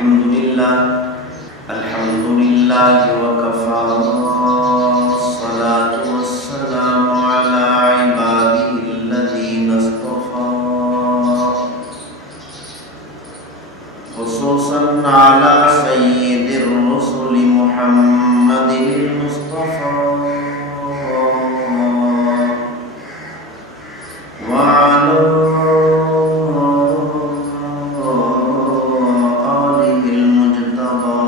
الحمد لله وكفى والصلاة والسلام على عباده الذين اصطفى خصوصا على سيد الرسل محمد المصطفى وعلى آله المجتبى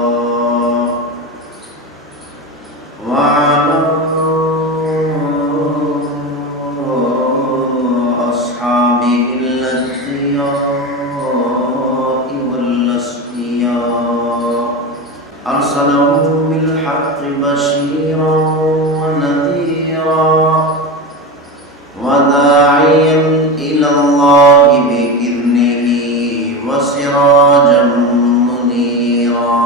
وعلى أصحابه الأتقياء والأصفياء أرسله بالحق بشيرا ونذيرا وداعيا إلى الله بإذنه وسراجا منيرا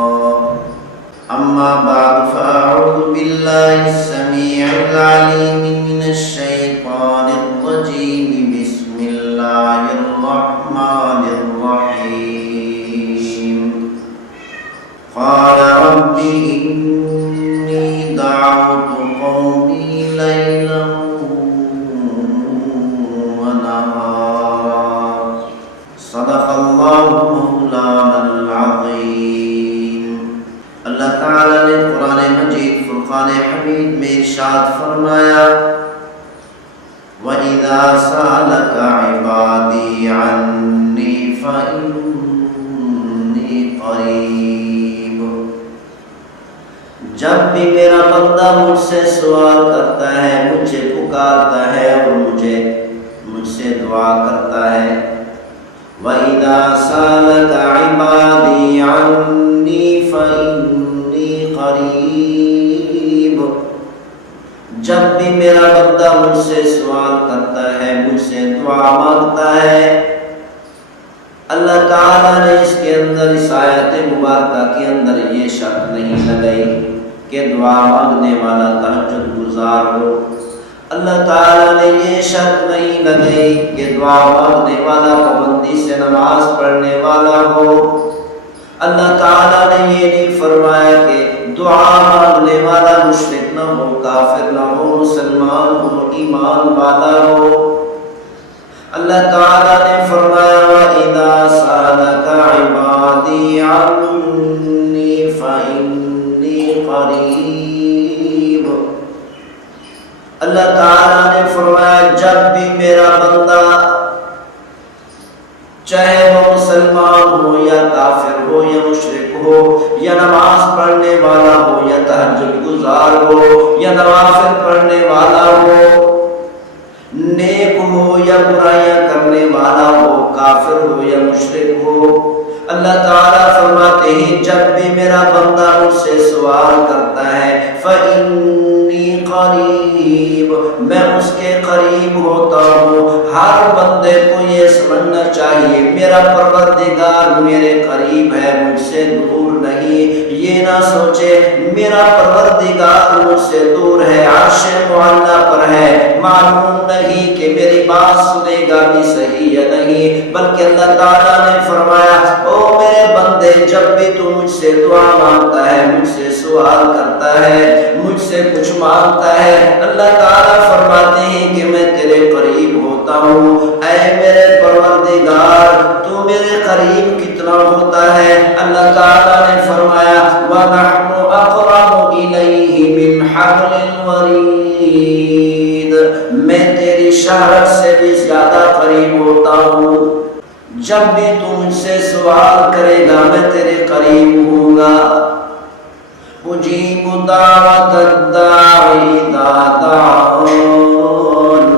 أما بعد فأعوذ بالله السميع العليم من الشيطان الرجيم بسم الله الرحمن الرحيم قال رب إني دعوت قومي ليلا صدق اللہ مولانا العظیم۔ اللہ تعالیٰ نے قرآن مجید فرقان حمید میں ارشاد فرمایا وَإِذَا سَأَلَكَ عِبَادِي عَنِّي فَإِنِّي قَرِيبٌ۔ جب بھی میرا بندہ مجھ سے سوال کرتا ہے، مجھے پکارتا ہے اور مجھ سے دعا کرتا ہے، وَإِذَا سَأَلَكَ عِبَادِي عَنِّي فَإِنِّي قَرِيبٌ۔ جب بھی میرا بندہ مجھ سے سوال کرتا ہے، مجھ سے دعا مانگتا ہے، اللہ تعالیٰ نے اس کے اندر، اس آیت مبارکہ کے اندر یہ شرط نہیں لگائی کہ دعا مانگنے والا تہجد گزار ہو۔ اللہ تعالیٰ نے یہ شرط نہیں لگائی کہ دعا مانگنے والا پابندی سے نماز پڑھنے والا ہو۔ اللہ تعالیٰ نے یہ نہیں فرمایا کہ دعا مانگنے والا مشرک نہ ہو، کافر نہ ہو، مسلمان ہو، ایمان والا ہو۔ اللہ تعالیٰ نے فرمایا وَإِذَا سَأَلَكَ عِبَادِي عَنِّي فَإِنِّي قَرِيبٌ۔ اللہ تعالیٰ نے فرمایا جب بھی میرا بندہ، چاہے وہ مسلمان ہو یا کافر ہو یا مشرک ہو یا نماز پڑھنے والا ہو یا تہجد گزار ہو یا نوافل پڑھنے والا ہو، نیک ہو یا برائیاں کرنے والا ہو، کافر ہو یا مشرک ہو، اللہ تعالیٰ فرماتے ہیں جب بھی میرا بندہ مجھ سے سوال کرتا ہے فَإِنِّي قریب، میں اس کے قریب ہوتا ہوں۔ ہر بندے کو یہ سمجھنا چاہیے میرا پروردگار میرے قریب ہے، مجھ سے دور نہیں۔ یہ نہ سوچے میرا پروردگار مجھ سے دور ہے، عرش معلیٰ پر ہے، معلوم نہیں کہ میری بات سنے گا بھی صحیح یا نہیں، بلکہ اللہ تعالیٰ نے فرمایا او میرے بندے جب بھی تو مجھ سے دعا مانگتا ہے، مجھ سے سوال کرتا ہے، مجھ سے کچھ مانگتا ہے، اللہ تعالیٰ فرماتے ہیں کہ میں تیرے قریب ہوتا ہوں۔ اے میرے پروردگار تو میرے قریب کتنا ہوتا ہے؟ اللہ تعالیٰ نے فرمایا وَنَحْنُ أَقْرَبُ إِلَيْهِ مِنْ حَبْلِ الْوَرِيدِ، میں تیری شہرت سے بھی زیادہ قریب ہوتا ہوں۔ جب بھی تو مجھ سے سوال کرے گا میں تیرے قریب ہوں گا۔ اجیب دعوت الداعی اذا دعان،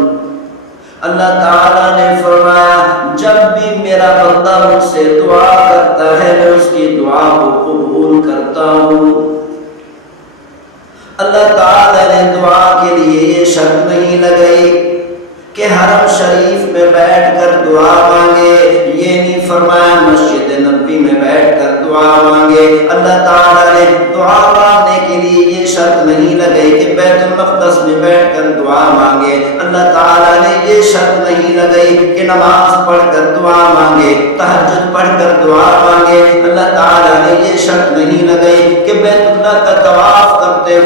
اللہ تعالیٰ نے فرمایا جب بھی میرا بندہ مجھ سے دعا کرتا ہے میں اس کی دعا کو قبول کرتا ہوں۔ اللہ تعالیٰ نے دعا کے لیے یہ شرط نہیں لگائی کہ حرم شریف میں بیٹھ کر دعا مانگے، یہ نہیں فرمایا مسجد نبوی میں بیٹھ کر دعا مانگے۔ اللہ تعالیٰ نے دعا مانگنے کے لیے یہ شرط نہیں لگائی کہ بیت المقدس میں بیٹھ کر دعا مانگے۔ اللہ تعالیٰ نے یہ شرط نہیں لگائی کہ نماز پڑھ کر دعا مانگے، تہجد پڑھ کر دعا مانگے۔ اللہ تعالیٰ نے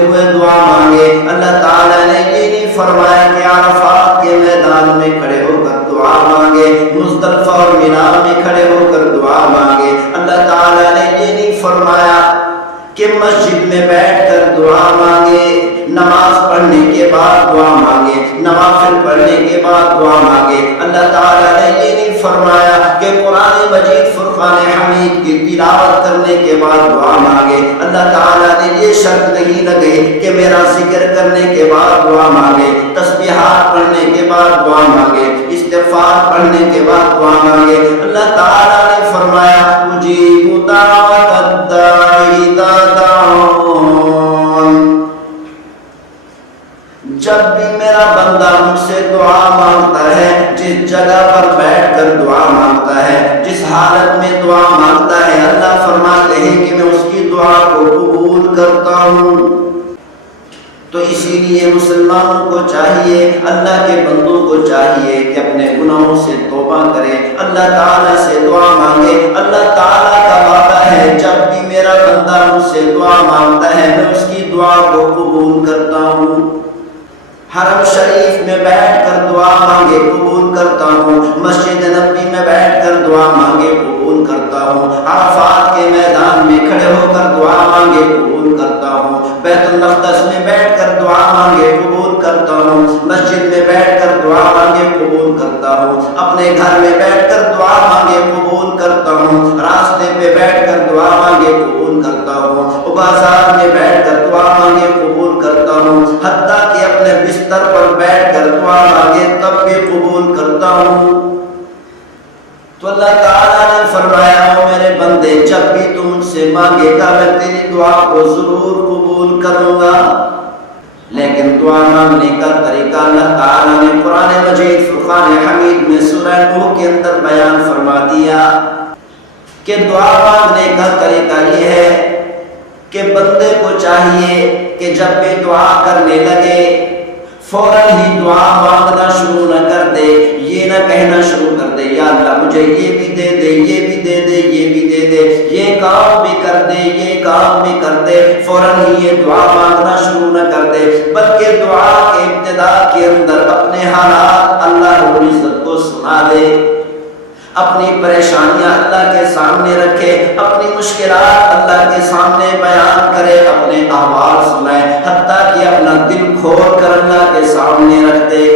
ہوئے دعا مانگے۔ اللہ تعالیٰ نے یہ نہیں فرمایا کہ عرفات کے میدان میں کھڑے ہو کر دعا مانگے، مزدلفہ اور مینا میں کھڑے ہو کر دعا مانگے۔ اللہ تعالیٰ نے یہ نہیں فرمایا کہ مسجد میں بیٹھ کر دعا مانگے، نماز پڑھنے کے بعد دعا مانگے، نوافل پڑھنے کے بعد دعا مانگے۔ اللہ تعالیٰ نے یہ نہیں فرمایا کہ قرآن مجید فرقان حمید کی تلاوت کرنے کے بعد دعا مانگے۔ اللہ تعالیٰ نے یہ شرط نہیں لگائی کہ میرا ذکر کرنے کے بعد دعا مانگے، تسبیحات پڑھنے کے بعد دعا مانگے، استغفار پڑھنے کے بعد دعا مانگے۔ اللہ تعالیٰ نے فرمایا اجیب دعوت الداعی اذا دعان، جب بھی میرا بندہ مجھ سے دعا مانگتا ہے، جس جگہ پر بیٹھ کر دعا مانگتا ہے، جس حالت میں دعا مانگتا ہے، اللہ فرماتے ہیں کہ میں اس کی دعا کو قبول کرتا ہوں۔ تو اسی لیے مسلمانوں کو چاہیے، اللہ کے بندوں کو چاہیے کہ اپنے گناہوں سے توبہ کرے، اللہ تعالیٰ سے دعا مانگے۔ اللہ تعالیٰ کا وعدہ ہے جب بھی میرا بندہ مجھ سے دعا مانگتا ہے میں اس کی دعا کو قبول کرتا ہوں۔ حرم شریف میں بیٹھ کر دعا مانگے قبول کرتا ہوں، مسجد نبوی میں بیٹھ کر دعا مانگے قبول کرتا ہوں، عرفات کے میدان میں کھڑے ہو کر دعا مانگے قبول کرتا ہوں، بیت المقدس میں بیٹھ کر دعا مانگے قبول کرتا ہوں، مسجد میں بیٹھ کر دعا مانگے قبول کرتا ہوں، اپنے گھر میں بیٹھ کر دعا مانگے قبول کرتا ہوں، راستے پہ بیٹھ کر دعا مانگے قبول کرتا ہوں، بازار میں بیٹھ کر دعا مانگے قبول کرتا ہوں، حتیٰ کہ اپنے بستر پر بیٹھ کر دعا مانگے تب بھی قبول کرتا ہوں۔ تو اللہ تعالیٰ نے فرمایا او میرے بندے جب بھی تم مجھ سے مانگے گا میں تیری دعا کو ضرور قبول کروں گا۔ لیکن دعا مانگنے کا طریقہ اللہ تعالیٰ نے قرآن مجید فرقان حمید میں سورہ نوح کے اندر بیان فرما دیا کہ دعا مانگنے کا طریقہ یہ ہے کہ بندے کو چاہیے کہ جب بھی دعا کرنے لگے فوراً ہی دعا مانگنا شروع نہ کر دے، یہ نہ کہنا شروع کر دے یا اللہ مجھے یہ بھی دے دے، یہ بھی دے دے، یہ بھی دے دے، یہ کام بھی کر دے، یہ کام بھی کر دے، فوراً ہی یہ دعا مانگنا شروع نہ کر دے، بلکہ دعا کے ابتدا کے اندر اپنے حالات اللہ رب العزت کو سنا دے، اپنی پریشانیاں اللہ کے سامنے رکھے، اپنی مشکلات اللہ کے سامنے بیان کرے، اپنے احوال سنائے، حتیٰ کہ اپنا دل کھول کر اللہ کے سامنے رکھ دے۔